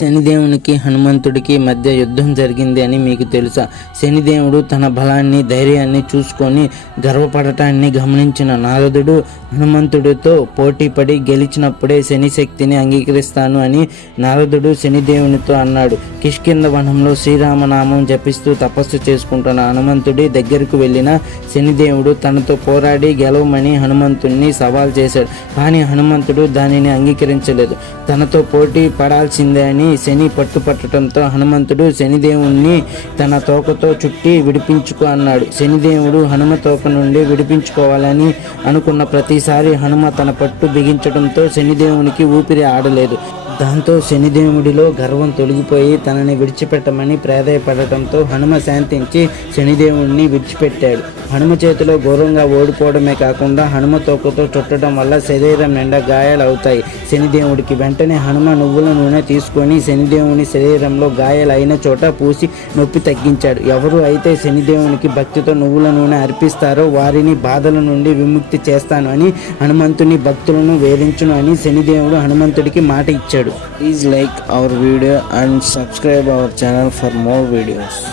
శనిదేవునికి హనుమంతుడికి మధ్య యుద్ధం జరిగింది అని మీకు తెలుసా? శనిదేవుడు తన బలాన్ని ధైర్యాన్ని చూసుకొని గర్వపడటాన్ని గమనించిన నారదుడు హనుమంతుడితో పోటీపడి గెలిచినప్పుడే శని శక్తిని అంగీకరిస్తాను అని నారదుడు శనిదేవునితో అన్నాడు. కిష్కింద వనంలో శ్రీరామనామం జపిస్తూ తపస్సు చేసుకుంటున్న హనుమంతుడి దగ్గరకు వెళ్ళిన శనిదేవుడు తనతో పోరాడి గెలవమని హనుమంతుడిని సవాల్ చేశాడు. కానీ హనుమంతుడు దానిని అంగీకరించలేదు. తనతో పోటీ పడాల్సిందే అని శని పట్టుపట్టడంతో హనుమంతుడు శనిదేవుణ్ణి తన తోకతో చుట్టి విడిపించుకో అన్నాడు. శనిదేవుడు హనుమ తోక నుండి విడిపించుకోవాలని అనుకున్న ప్రతిసారి హనుమ తన పట్టు బిగించడంతో శనిదేవునికి ఊపిరి ఆడలేదు. దాంతో శనిదేవుడిలో గర్వం తొలగిపోయి తనని విడిచిపెట్టమని ప్రాధాయపడటంతో హనుమ శాంతించి శనిదేవుణ్ణి విడిచిపెట్టాడు. హనుమ చేతిలో ఘోరంగా ఓడిపోవడమే కాకుండా హనుమ తోకతో చుట్టడం వల్ల శరీరం నిండా గాయాలు అవుతాయి శనిదేవుడికి వెంటనే హనుమ నువ్వుల నూనె తీసుకొని శనిదేవుని శరీరంలో గాయాలైన చోట పూసి నొప్పి తగ్గించాడు. ఎవరు అయితే శనిదేవునికి భక్తితో నువ్వుల నూనె అర్పిస్తారో వారిని బాధల నుండి విముక్తి చేస్తాను అని హనుమంతుని భక్తులను వేధించును అని శనిదేవుడు హనుమంతుడికి మాట ఇచ్చాడు. Please like our video and subscribe our channel for more videos